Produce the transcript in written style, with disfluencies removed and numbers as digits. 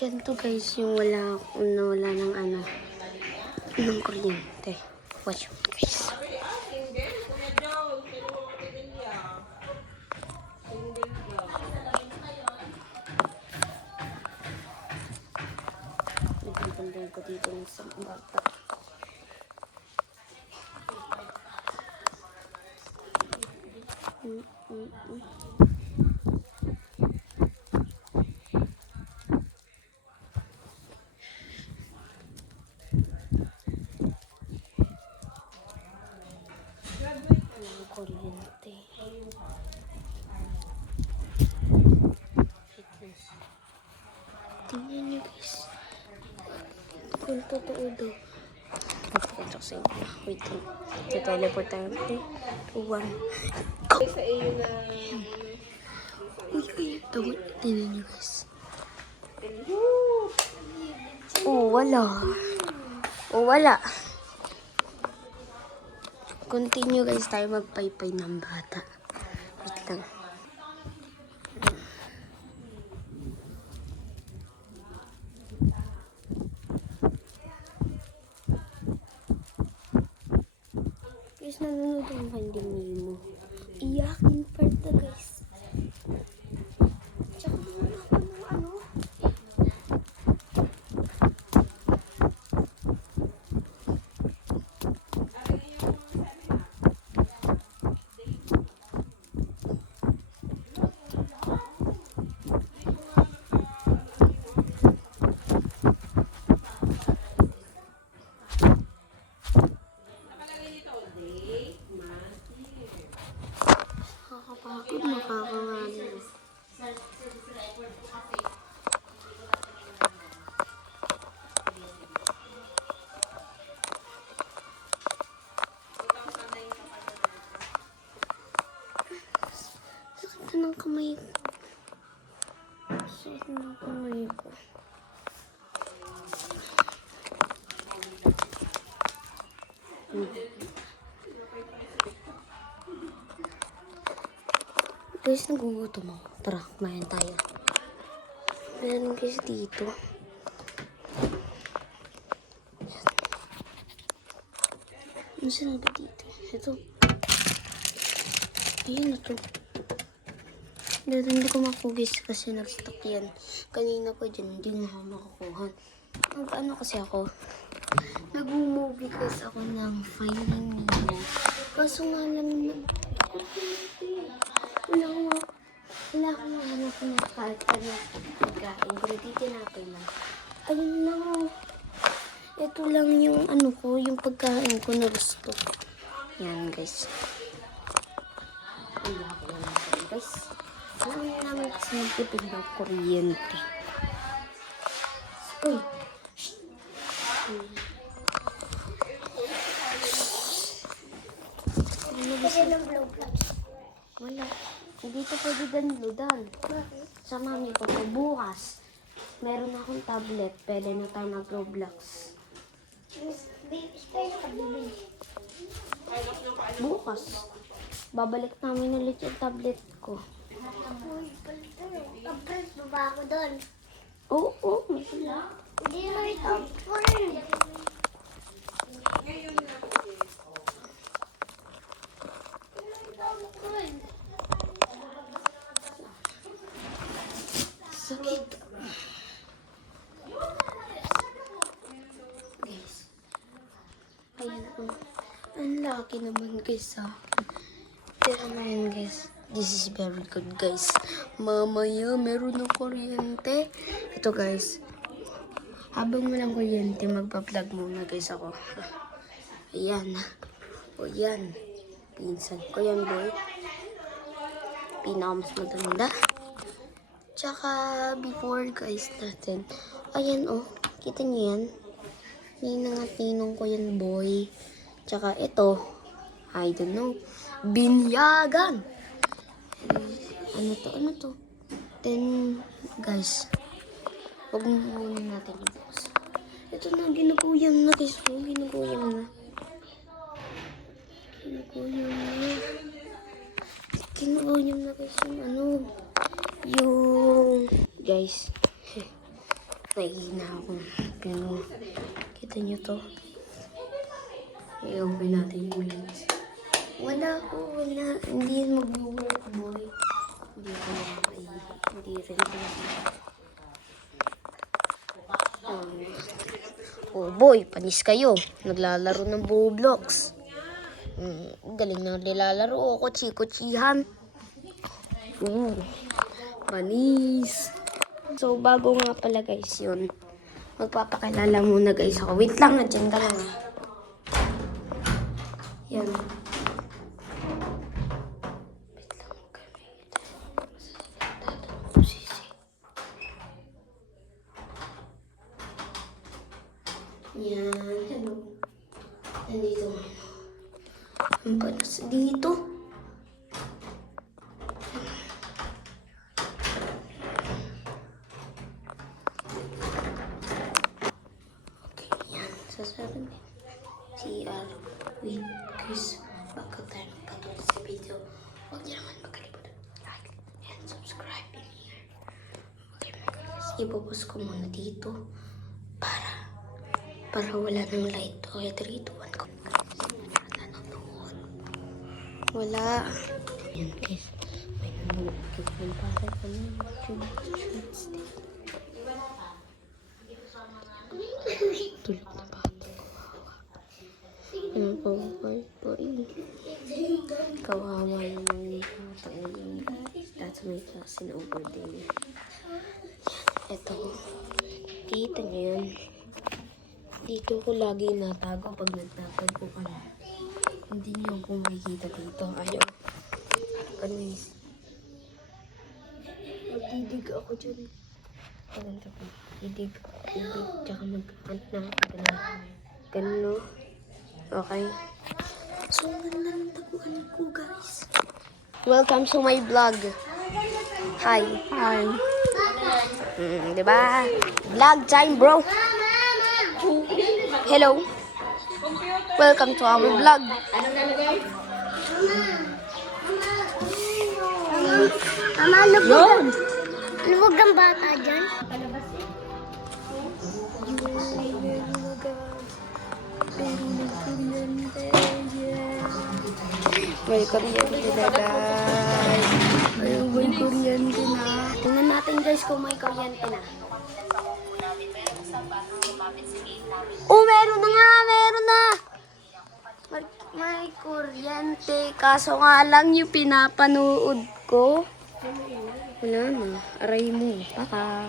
Ganito guys, yung wala ng ng kuryente. Watch mo guys. Nagpapandang ko dito ng isang bata. Walang kuryente. Tingnan nyo guys. Kung totoo daw. Magpapagod sa inyo. Wait lang. Teleport tayo. 3, 2, 1. Sa iyo na... Uy. Tingnan nyo guys. Wala. Continue guys tayo magpaypay ng bata. Wait lang. Guys, nanonood ang Finding Nemo. Iyakin part na guys. Tsaka ano. Nakakapagod, nakakangano. Sakit na ng kamay ko. Sakit na ng kamay ko. Guys, nagugutom ako. Tara, kumain tayo. Meron guys dito. Ano sinabi dito? Ito. Ayan na to. Hindi ko makugis kasi nag-stock yan. Kanina pa dyan, hindi na ako makakuha. Ano kasi ako? Nag-movie kasi ako ng Finding Nemo. Kaso nga lang wala akong mahanap na kahit ano pagkain. Pero di tinapay lang. Ayun lang. Ito lang yung yung pagkain ko na gusto. Yan guys. Wala ko lang guys. Alam niyo namin kasi nagtipid ng kuryente. Uy! Kasi ng Roblox. Wala. Hindi ito pwede downloadan. Sa mami ko po bukas. Meron akong tablet. Pwede na tayo mag-Roblox. Bukas. Babalik namin ulit yung tablet ko. Tapos baba ako doon. Oo. Wala. Hindi na ito po rin. Sakit. Guys. Ayan po. Ang laki naman guys Pero ngayon guys. This is very good guys. Mamaya meron ng kuryente. Ito guys. Habang walang kuryente, magpa-vlog muna guys ako. Ayan. O yan. Pinsan ko yan boy. Pinakamas maganda. Tsaka before guys natin. Ayan kita niyo yan. Ninang at ninong ko yan boy. Tsaka ito. I don't know. Binyagan. Ano to? Then guys. Huwag muna natin ibukas. Ito na, ginaguyang na guys. Ginaguyang na guys yung guys. Nahihina ako. Pero, kita nyo to. I-open natin yung lens. Wala. Hindi yun mag-work, boy. Hindi ko makakay. Hindi rin oh boy, panis kayo. Naglalaro ng Roblox. Galing na nilalaro. Kutsi-kutsihan. Panis. So, bago nga pala guys yun. Magpapakilala muna guys ako. Wait lang, nandiyan ka lang. Yan. Wait lang kami. Yan. Hello. Nandito nga. Ang panas dito. Sasabihin CR with Chris. Bago tayo magpatuloy sa video, huwag niyo naman makalimutan like and subscribe in here. Okay mga guys, ipopost ko muna dito para wala ng light. Okay, 3, 2, 1 ko. Nanonood. Wala. Yan guys, may nanonood ko kung para shorts dito. Tulog na ba? Ano po po kawawa naman yung taon that's my class in over there. Ito, kita nyo yan. Dito ko lagi natago pag nagtatago ka na. Hindi nyo ako makikita dito. Ayaw. Ano is? Magdidig ako dyan. Maganda ko. Didig, tsaka mag-hunt na ako. Ganun, no? Okay. So, ang ganda ng taguan ko, guys. Welcome to my vlog. Hi. Hi. Diba? Vlog time, bro. Hello. Welcome to our vlog. Mama, lubog. Lubog ang bata dyan. May kuryente na guys. May kuryente na. Tingnan natin guys kung may kuryente na. Oh, meron na nga! Meron na! May kuryente. Kaso nga lang yung pinapanood ko. Wala na. Aray mo. Baka.